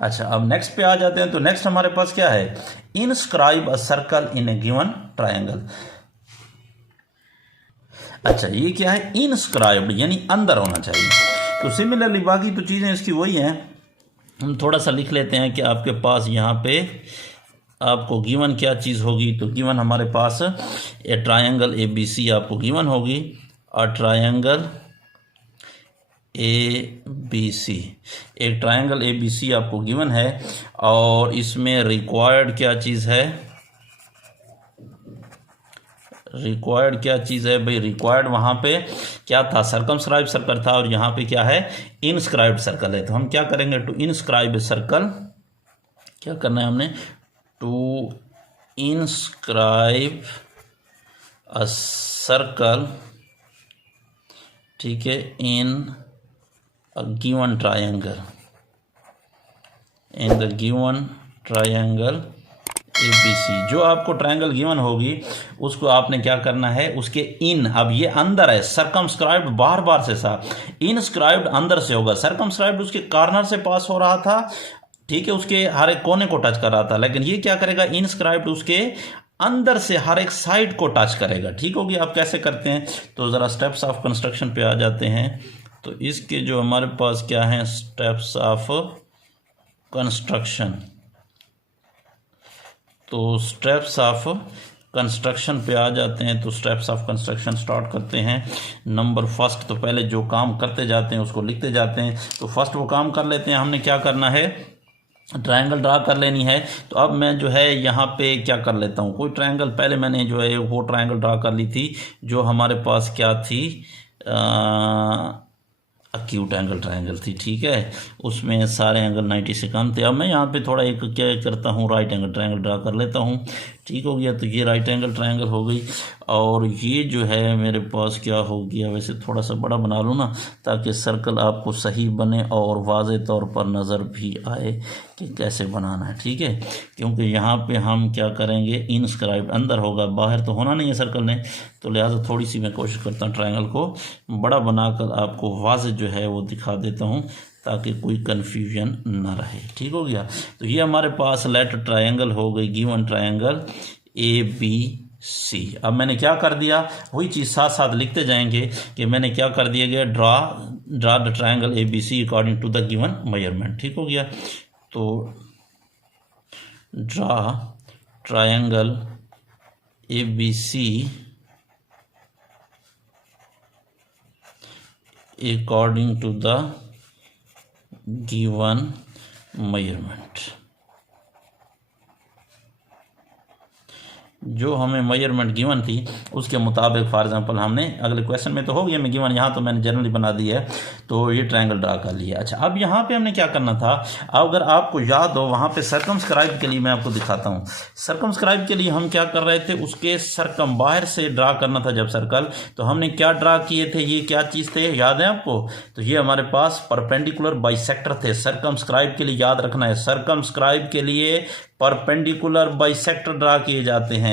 अच्छा, अब नेक्स्ट पे आ जाते हैं। तो नेक्स्ट हमारे पास क्या है, inscribe a circle in A given triangle. अच्छा, ये क्या है, इनस्क्राइब्ड यानी अंदर होना चाहिए। तो सिमिलरली बाकी तो चीज़ें इसकी वही हैं, हम थोड़ा सा लिख लेते हैं कि आपके पास यहाँ पे आपको गिवन क्या चीज़ होगी। तो गिवन हमारे पास ए ट्रायंगल ABC आपको गिवन होगी, और ट्रायंगल ABC, एक ट्रायंगल ABC आपको गिवन है, और इसमें रिक्वायर्ड क्या चीज़ है, रिक्वायर्ड क्या चीज़ है भाई, रिक्वायर्ड वहाँ पे क्या था, सर्कमस्क्राइब्ड सर्कल था, और यहाँ पे क्या है, इनस्क्राइब्ड सर्कल है। तो हम क्या करेंगे, टू इनस्क्राइब सर्कल, क्या करना है हमने, टू इनस्क्राइब अ सर्कल, ठीक है, in a given triangle, in the given triangle ABC। जो आपको ट्रायंगल गिवन होगी उसको आपने क्या करना है, उसके इन, अब ये अंदर है, सर्कमस्क्राइब्ड बाहर बाहर से था, इनस्क्राइब्ड अंदर से होगा। सर्कमस्क्राइब्ड उसके कॉर्नर से पास हो रहा था, ठीक है, उसके हर एक कोने को टच कर रहा था, लेकिन ये क्या करेगा, इनस्क्राइब्ड उसके अंदर से हर एक साइड को टच करेगा। ठीक होगी, आप कैसे करते हैं, तो ज़रा स्टेप्स ऑफ कंस्ट्रक्शन पे आ जाते हैं। तो इसके जो हमारे पास क्या हैं, स्टेप्स ऑफ कंस्ट्रक्शन, तो स्टेप्स ऑफ कंस्ट्रक्शन पे आ जाते हैं। तो स्टेप्स ऑफ कंस्ट्रक्शन स्टार्ट करते हैं। नंबर फर्स्ट, तो पहले जो काम करते जाते हैं उसको लिखते जाते हैं। तो फर्स्ट वो काम कर लेते हैं, हमने क्या करना है, ट्रायंगल ड्रा कर लेनी है। तो अब मैं जो है यहाँ पे क्या कर लेता हूँ, कोई ट्रायंगल, पहले मैंने जो है वो ट्रायंगल ड्रा कर ली थी जो हमारे पास क्या थी, एक्यूट एंगल ट्रायंगल थी, ठीक है, उसमें सारे एंगल 90 से कम थे। अब मैं यहाँ पे थोड़ा एक क्या करता हूँ, राइट एंगल ट्रायंगल ड्रा कर लेता हूँ। ठीक हो गया, तो ये राइट एंगल ट्रायंगल हो गई, और ये जो है मेरे पास क्या हो गया, वैसे थोड़ा सा बड़ा बना लूँ ना, ताकि सर्कल आपको सही बने और वाज़े तौर पर नज़र भी आए कि कैसे बनाना है। ठीक है, क्योंकि यहाँ पे हम क्या करेंगे, इनस्क्राइब्ड अंदर होगा, बाहर तो होना नहीं है सर्कल ने, तो लिहाजा थोड़ी सी मैं कोशिश करता हूँ ट्रायंगल को बड़ा बनाकर आपको वाज़े जो है वो दिखा देता हूँ, ताकि कोई कन्फ्यूजन ना रहे। ठीक हो गया, तो ये हमारे पास लेटर ट्रायंगल हो गई, गिवन ट्रायंगल ABC। अब मैंने क्या कर दिया, वही चीज़ साथ साथ लिखते जाएंगे कि मैंने क्या कर दिया गया, draw the triangle ABC according to the given measurement. ठीक हो गया, तो draw triangle ABC according to the given measurement. जो हमें मेजरमेंट गिवन थी उसके मुताबिक, फॉर एग्जांपल हमने अगले क्वेश्चन में तो हो गया मैं गिवन, यहाँ तो मैंने जनरली बना दी है, तो ये ट्रायंगल ड्रा कर लिया। अच्छा, अब यहाँ पे हमने क्या करना था, अगर आपको याद हो, वहाँ पे सर्कमस्क्राइब के लिए मैं आपको दिखाता हूँ। सर्कमस्क्राइब के लिए हम क्या कर रहे थे, उसके सर्कम बाहर से ड्रा करना था जब सर्कल, तो हमने क्या ड्रा किए थे, ये क्या चीज़ थे, याद है आपको, तो ये हमारे पास परपेंडिकुलर बाइसेक्टर थे। सर्कमस्क्राइब के लिए याद रखना है, सर्कमस्क्राइब के लिए परपेंडिकुलर बाइसेक्टर ड्रा किए जाते हैं।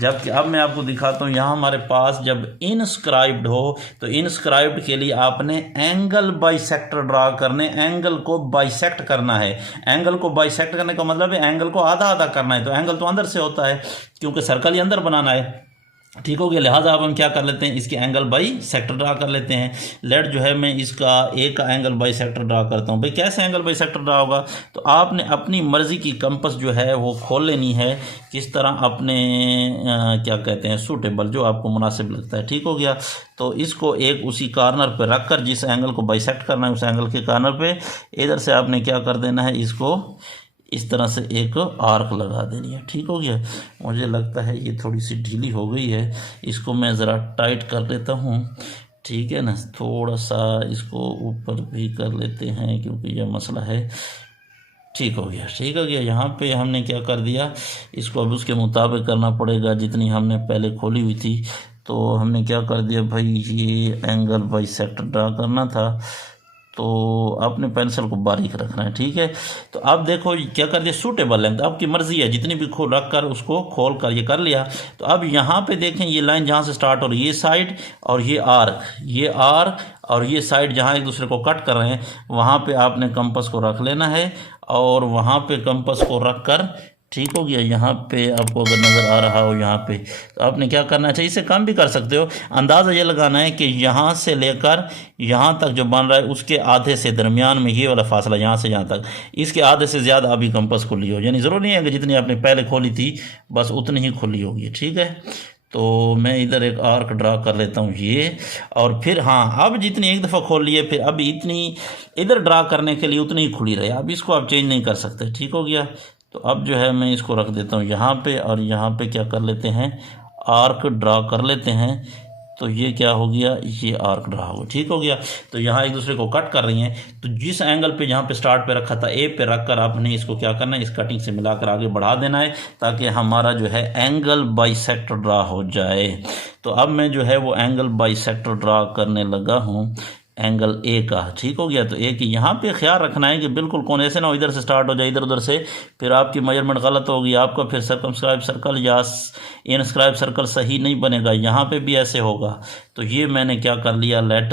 जबकि अब मैं आपको दिखाता हूँ, यहाँ हमारे पास जब इनस्क्राइब्ड हो, तो इनस्क्राइब्ड के लिए आपने एंगल बाइसेक्टर ड्रा करने, एंगल को बाइसेक्ट करना है। एंगल को बाइसेक्ट करने का मतलब है एंगल को आधा आधा करना है, तो एंगल तो अंदर से होता है क्योंकि सर्कल ही अंदर बनाना है। ठीक हो गया, लिहाजा अब हम क्या कर लेते हैं, इसके एंगल बाई सेक्टर ड्रा कर लेते हैं। लेट जो है मैं इसका ए का एंगल बाई सेक्टर ड्रा करता हूँ। भाई कैसे एंगल बाई सेक्टर ड्रा होगा, तो आपने अपनी मर्ज़ी की कंपस जो है वो खोल लेनी है, किस तरह अपने क्या कहते हैं, सूटेबल, जो आपको मुनासिब लगता है। ठीक हो गया, तो इसको एक उसी कॉर्नर पर रख कर, जिस एंगल को बाइसेक्ट करना है उस एंगल के कॉर्नर पे इधर से आपने क्या कर देना है, इसको इस तरह से एक आर्क लगा देनी है। ठीक हो गया, मुझे लगता है ये थोड़ी सी ढीली हो गई है, इसको मैं ज़रा टाइट कर लेता हूँ। ठीक है ना, थोड़ा सा इसको ऊपर भी कर लेते हैं क्योंकि यह मसला है। ठीक हो गया, ठीक हो गया। यहाँ पे हमने क्या कर दिया, इसको अब उसके मुताबिक करना पड़ेगा जितनी हमने पहले खोली हुई थी। तो हमने क्या कर दिया भाई, ये एंगल बाइसेक्टर ड्रा करना था, तो आपने पेंसिल को बारीक रखना है। ठीक है, तो अब देखो क्या कर दिया, सूटेबल लेंथ आपकी मर्जी है, जितनी भी खोल रख कर उसको खोल कर ये कर लिया। तो अब यहाँ पे देखें, ये लाइन जहाँ से स्टार्ट हो रही है, ये साइड और ये आर्क और ये साइड जहाँ एक दूसरे को कट कर रहे हैं, वहाँ पे आपने कंपास को रख लेना है और वहाँ पे कंपास को रख कर, ठीक हो गया, यहाँ पे आपको अगर नज़र आ रहा हो यहाँ पे, तो आपने क्या करना चाहिए, इसे कम भी कर सकते हो। अंदाज़ा ये लगाना है कि यहाँ से लेकर यहाँ तक जो बन रहा है उसके आधे से दरमियान में ये वाला फासला, यहाँ से यहाँ तक, इसके आधे से ज़्यादा अभी कंपास खुली हो, यानी ज़रूरी नहीं है कि जितनी आपने पहले खोली थी बस उतनी ही खुली होगी। ठीक है, तो मैं इधर एक आर्क ड्रा कर लेता हूँ ये, और फिर हाँ, अब जितनी एक दफ़ा खोल लिए फिर अब इतनी इधर ड्रा करने के लिए उतनी ही खुली रहे, अब इसको आप चेंज नहीं कर सकते। ठीक हो गया, तो अब जो है मैं इसको रख देता हूँ यहाँ पे, और यहाँ पे क्या कर लेते हैं, आर्क ड्रा कर लेते हैं। तो ये क्या हो गया, ये आर्क ड्रा हो गया। ठीक हो गया, तो यहाँ एक दूसरे को कट कर रही हैं, तो जिस एंगल पे जहाँ पे स्टार्ट पे रखा था ए पे रख कर आपने इसको क्या करना है, इस कटिंग से मिलाकर आगे बढ़ा देना है, ताकि हमारा जो है एंगल बाइसेक्टर ड्रा हो जाए। तो अब मैं जो है वो एंगल बाइसेक्टर ड्रा करने लगा हूँ, एंगल ए का। ठीक हो गया, तो ए की यहाँ पे ख्याल रखना है कि बिल्कुल कौन ऐसे ना हो इधर से स्टार्ट हो जाए इधर उधर से, फिर आपकी मेजरमेंट गलत होगी, आपका फिर सर्कमस्क्राइब सर्कल या इनस्क्राइब सर्कल सही नहीं बनेगा, यहाँ पे भी ऐसे होगा। तो ये मैंने क्या कर लिया, लेट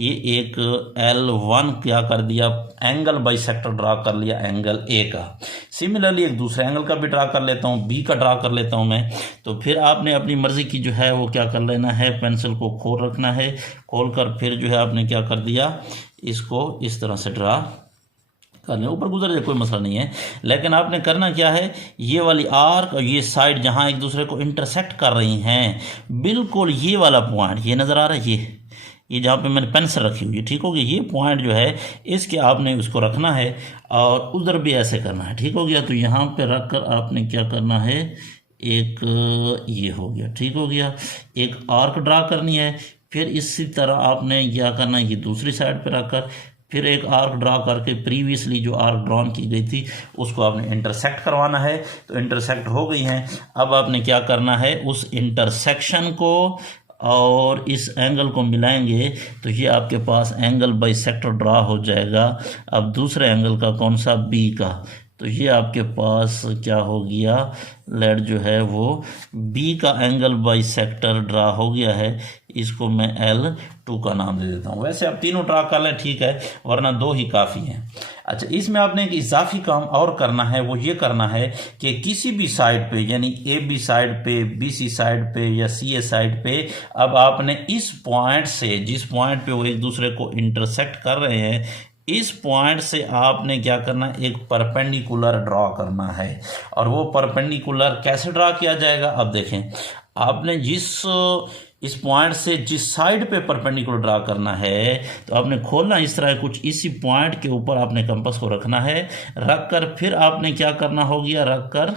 ये एक L1 क्या कर दिया, एंगल बाइसेक्टर ड्रा कर लिया एंगल ए का। सिमिलरली एक दूसरे एंगल का भी ड्रा कर लेता हूँ, बी का ड्रा कर लेता हूँ मैं। तो फिर आपने अपनी मर्ज़ी की जो है वो क्या कर लेना है, पेंसिल को खोल रखना है, खोल कर फिर जो है आपने क्या कर दिया, इसको इस तरह से ड्रा करने, ऊपर गुजर जाए कोई मसला नहीं है। लेकिन आपने करना क्या है, ये वाली आर्क और ये साइड जहाँ एक दूसरे को इंटरसेक्ट कर रही हैं, बिल्कुल ये वाला पॉइंट ये नज़र आ रहा है, ये जहाँ पे मैंने पेंसिल रखी हुई है। ठीक हो गया, ये पॉइंट जो है इसके आपने उसको रखना है और उधर भी ऐसे करना है। ठीक हो गया, तो यहाँ पे रख कर आपने क्या करना है, एक ये हो गया। ठीक हो गया, एक आर्क ड्रा करनी है, फिर इसी तरह आपने क्या करना है, ये दूसरी साइड पे रखकर फिर एक आर्क ड्रा करके प्रीवियसली जो आर्क ड्रॉन की गई थी उसको आपने इंटरसेक्ट करवाना है। तो इंटरसेक्ट हो गई हैं, अब आपने क्या करना है, उस इंटरसेक्शन को और इस एंगल को मिलाएंगे तो ये आपके पास एंगल बाइसेक्टर ड्रा हो जाएगा। अब दूसरे एंगल का कौन सा, बी का, तो ये आपके पास क्या हो गया, लेट जो है वो बी का एंगल बाइसेक्टर ड्रा हो गया है, इसको मैं L2 का नाम दे देता हूँ। वैसे आप तीनों ड्रा कर लें ठीक है, वरना दो ही काफ़ी हैं। अच्छा, इसमें आपने एक इजाफी काम और करना है, वो ये करना है कि किसी भी साइड पे, यानी AB साइड पे, BC साइड पे या CA साइड पे, अब आपने इस पॉइंट से, जिस पॉइंट पे वो एक दूसरे को इंटरसेक्ट कर रहे हैं, इस पॉइंट से आपने क्या करना है, एक परपेंडिकुलर ड्रॉ करना है। और वो परपेंडिकुलर कैसे ड्रॉ किया जाएगा, अब देखें, आपने इस पॉइंट से जिस साइड पे परपेंडिकुलर ड्रा करना है, तो आपने खोलना इस तरह कुछ, इसी पॉइंट के ऊपर आपने कंपास को रखना है, रख कर फिर आपने क्या करना हो गया, रख कर,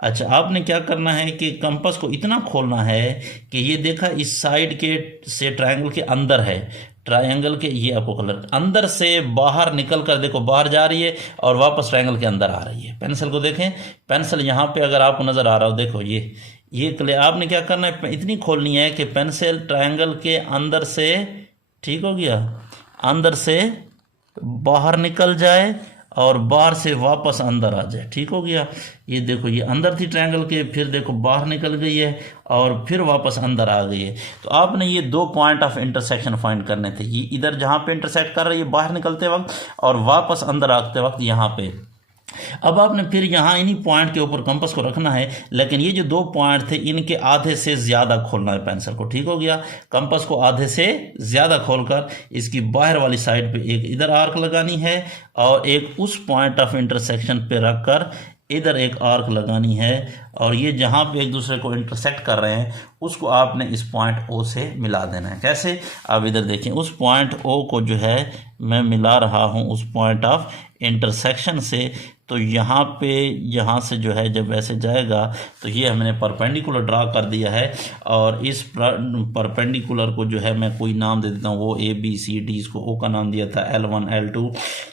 अच्छा आपने क्या करना है कि कंपास को इतना खोलना है कि ये देखा इस साइड के से ट्रायंगल के अंदर है, ट्रायंगल के, ये आपको कलर अंदर से बाहर निकल कर देखो, बाहर जा रही है और वापस ट्रायंगल के अंदर आ रही है। पेंसिल को देखें, पेंसिल यहाँ पे अगर आपको नज़र आ रहा हो, देखो ये क्लियर, आपने क्या करना है, इतनी खोलनी है कि पेंसिल ट्रायंगल के अंदर से, ठीक हो गया, अंदर से बाहर निकल जाए और बाहर से वापस अंदर आ जाए। ठीक हो गया, ये देखो ये अंदर थी ट्रायंगल के, फिर देखो बाहर निकल गई है और फिर वापस अंदर आ गई है। तो आपने ये दो पॉइंट ऑफ इंटरसेक्शन फाइंड करने थे, ये इधर जहाँ पे इंटरसेक्ट कर रही है बाहर निकलते वक्त और वापस अंदर आते वक्त यहाँ पे। अब आपने फिर यहाँ इन्हीं पॉइंट के ऊपर कंपास को रखना है, लेकिन ये जो दो पॉइंट थे इनके आधे से ज़्यादा खोलना है पेंसिल को। ठीक हो गया, कंपास को आधे से ज़्यादा खोलकर इसकी बाहर वाली साइड पे एक इधर आर्क लगानी है और एक उस पॉइंट ऑफ इंटरसेक्शन पे रखकर इधर एक आर्क लगानी है, और ये जहाँ पे एक दूसरे को इंटरसेक्ट कर रहे हैं उसको आपने इस पॉइंट O से मिला देना है। कैसे, आप इधर देखें, उस पॉइंट O को जो है मैं मिला रहा हूँ उस पॉइंट ऑफ इंटरसेक्शन से। तो यहाँ पे, यहाँ से जो है जब ऐसे जाएगा तो ये हमने परपेंडिकुलर ड्रा कर दिया है, और इस परपेंडिकुलर को जो है मैं कोई नाम दे देता हूँ, वो ABCD, इसको O का नाम दिया था, L1 L2।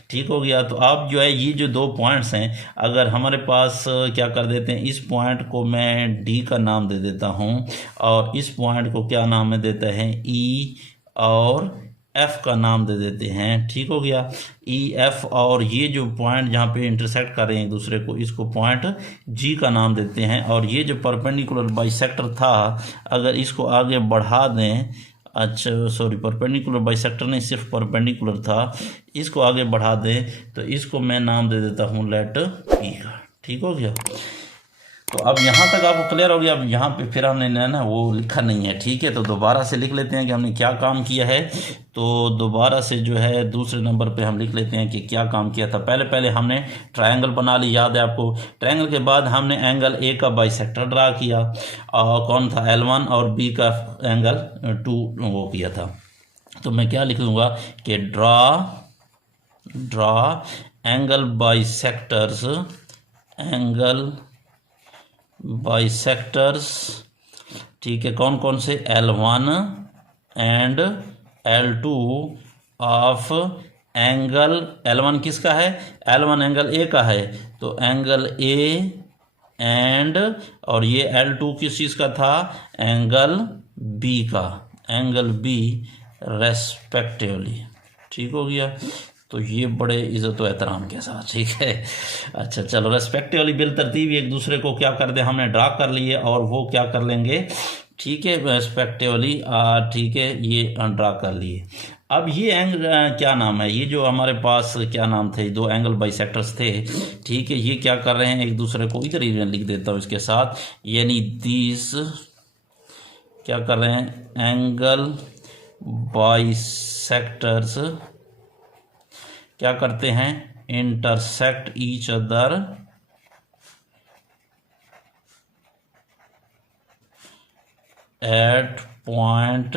ठीक हो गया, तो आप जो है ये जो दो पॉइंट्स हैं, अगर हमारे पास क्या कर देते हैं, इस पॉइंट को मैं D का नाम दे देता हूँ और इस पॉइंट को क्या नाम में देते हैं, E और F का नाम दे देते हैं। ठीक हो गया, EF, और ये जो पॉइंट जहाँ पे इंटरसेक्ट कर रहे हैं एक दूसरे को, इसको पॉइंट G का नाम देते हैं। और ये जो परपेंडिकुलर बाइसेक्टर था, अगर इसको आगे बढ़ा दें अच्छा सॉरी, परपेंडिकुलर बाइसेक्टर नहीं, सिर्फ परपेंडिकुलर था। इसको आगे बढ़ा दें तो इसको मैं नाम दे देता हूँ लेट पी का। ठीक हो गया। तो अब यहाँ तक आपको क्लियर हो गया। अब यहाँ पे फिर हमने ना वो लिखा नहीं है, ठीक है। तो दोबारा से लिख लेते हैं कि हमने क्या काम किया है। तो दोबारा से जो है दूसरे नंबर पे हम लिख लेते हैं कि क्या काम किया था। पहले हमने ट्रायंगल बना ली, याद है आपको। ट्रायंगल के बाद हमने एंगल ए का बाइसेक्टर ड्रा किया, और कौन था, L1, और बी का एंगल 2 वो किया था। तो मैं क्या लिख लूँगा कि draw angle bisectors, angle bisectors, ठीक है, कौन कौन से, L1 and L2 of angle, L1 किसका है, L1 एंगल ए का है, तो एंगल ए एंड, और ये L2 किस चीज़ का था, एंगल बी का, एंगल बी रेस्पेक्टिवली। ठीक हो गया। तो ये बड़े इज़्ज़त व एहतराम के साथ, ठीक है। अच्छा चलो, रेस्पेक्टिवली बिल तरतीब एक दूसरे को क्या कर दे, हमने ड्रा कर लिए, और वो क्या कर लेंगे, ठीक है, रेस्पेक्टिवली, ठीक है, ये ड्रा कर लिए। अब ये एंगल क्या नाम है, ये जो हमारे पास क्या नाम थे, दो एंगल बाइसेक्टर्स थे, ठीक है, ये क्या कर रहे हैं, एक दूसरे को इधर ही लिख देता हूँ इसके साथ, यानी दीज क्या कर रहे हैं, एंगल बाइसेक्टर्स क्या करते हैं, intersect each other at point,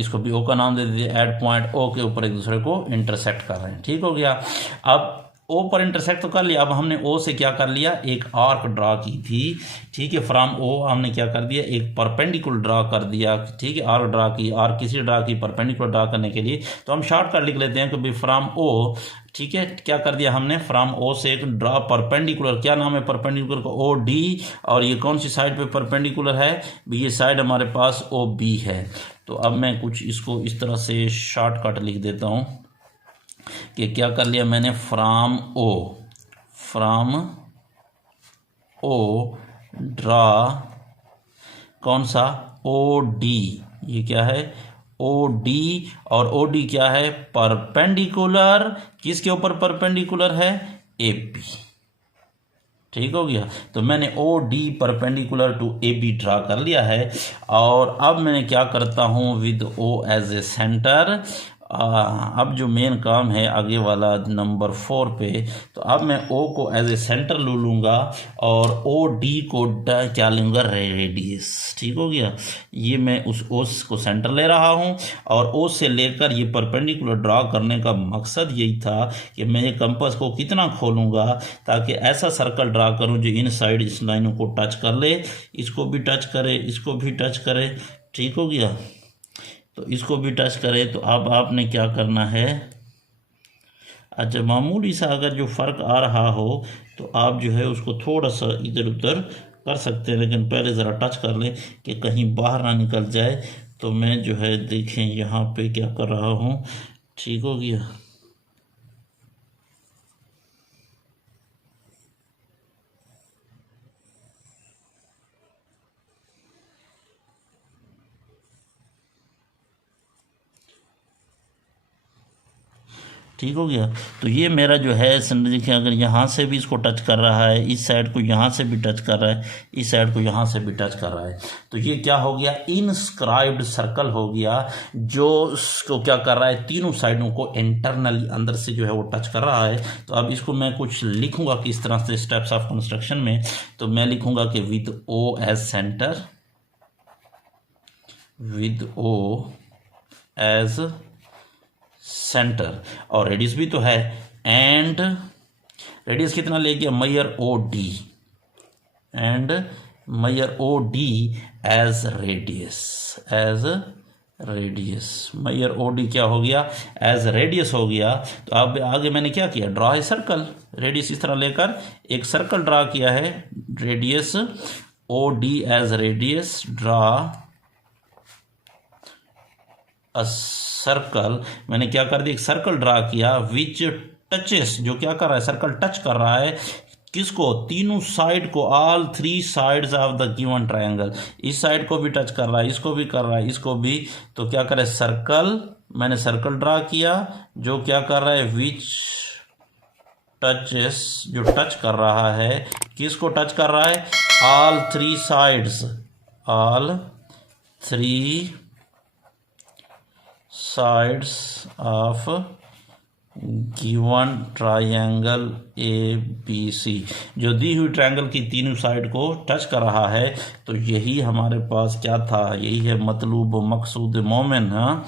इसको भी ओ का नाम दे दीजिए, एट पॉइंट ओ के ऊपर एक दूसरे को इंटरसेक्ट कर रहे हैं। ठीक हो गया। अब ओ पर इंटरसेक्ट तो कर लिया, अब हमने ओ से क्या कर लिया, एक आर्क ड्रा की थी, ठीक है। फ्रॉम ओ हमने क्या कर दिया, एक परपेंडिकुलर ड्रा कर दिया, ठीक है, आर्क ड्रा की, आर्क किसी ड्रा की परपेंडिकुलर ड्रा करने के लिए, तो हम शॉर्टकट लिख लेते हैं कि भाई फ्रॉम ओ, ठीक है, क्या कर दिया हमने, फ्रॉम ओ से एक ड्रा परपेंडिकुलर, क्या नाम है परपेंडिकुलर का, ओ डी, और ये कौन सी साइड पे परपेंडिकुलर है, ये साइड हमारे पास ओ बी है। तो अब मैं कुछ इसको इस तरह से शॉर्टकट लिख देता हूँ कि क्या कर लिया मैंने, फ्रॉम ओ ड्रा कौन सा, ओ डी, ये क्या है, ओ डी, और ओ डी क्या है, परपेंडिकुलर, किसके ऊपर परपेंडिकुलर है, ए बी। ठीक हो गया। तो मैंने O D perpendicular to A B draw कर लिया है, और अब मैंने क्या करता हूँ, with O as a centre. अब जो मेन काम है आगे वाला नंबर 4 पे, तो अब मैं ओ को एज ए सेंटर ले लूँगा, और ओ डी को क्या लूँगा, रेडियस। ठीक हो गया। ये मैं उस ओ को सेंटर ले रहा हूँ, और ओ से लेकर ये परपेंडिकुलर ड्रा करने का मकसद यही था कि मैं ये कंपास को कितना खोलूँगा ताकि ऐसा सर्कल ड्रा करूँ जो इन साइड इस लाइनों को टच कर ले, इसको भी टच करे, इसको भी टच करे। ठीक हो गया। तो इसको भी टच करे। तो अब आपने क्या करना है, अच्छा मामूली सा अगर जो फ़र्क आ रहा हो तो आप जो है उसको थोड़ा सा इधर उधर कर सकते हैं, लेकिन पहले ज़रा टच कर लें कि कहीं बाहर ना निकल जाए। तो मैं जो है देखें यहाँ पे क्या कर रहा हूँ। ठीक हो गया। ठीक हो गया। तो ये मेरा जो है देखिए, अगर यहाँ से भी इसको टच कर रहा है, इस साइड को यहाँ से भी टच कर रहा है, इस साइड को यहाँ से भी टच कर रहा है, तो ये क्या हो गया, इनस्क्राइब्ड सर्कल हो गया, जो उसको क्या कर रहा है, तीनों साइडों को इंटरनली अंदर से जो है वो टच कर रहा है। तो अब इसको मैं कुछ लिखूंगा कि इस तरह से स्टेप्स ऑफ कंस्ट्रक्शन में, तो मैं लिखूंगा कि with O as centre, with O as centre, और रेडियस भी तो है, एंड रेडियस कितना ले गया, मैयर ओ डी, एंड मैयर O D as radius, as radius, मैयर ओ डी क्या हो गया, एज रेडियस हो गया। तो अब आगे मैंने क्या किया, ड्रा है सर्कल, रेडियस इस तरह लेकर एक सर्कल ड्रा किया है, radius O D as radius, draw a circle. मैंने क्या कर दिया, एक सर्कल ड्रा किया विच टचेस, जो क्या कर रहा है, सर्कल टच कर रहा है किसको, तीनों साइड को, all three sides of the given triangle. इस साइड को भी टच कर रहा है, इसको भी कर रहा है, इसको भी। तो क्या करें, सर्कल, मैंने सर्कल ड्रा किया जो क्या कर रहा है, विच टचेस, जो टच कर रहा है, किसको टच कर रहा है, all three sides, all three sides of given triangle ABC, जो दी हुई ट्रायंगल की तीनों साइड को टच कर रहा है। तो यही हमारे पास क्या था, यही है मतलूब मकसूद मोमिन। हाँ,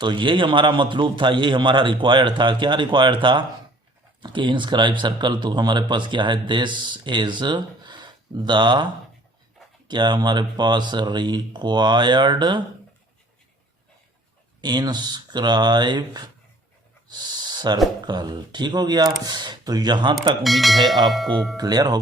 तो यही हमारा मतलूब था, यही हमारा रिक्वायर्ड था। क्या रिक्वायर्ड था कि इंस्क्राइब सर्कल। तो हमारे पास क्या है, दिस इज द, क्या हमारे पास, रिक्वायर्ड इंस्क्राइब सर्कल। ठीक हो गया। तो यहाँ तक उम्मीद है आपको क्लियर हो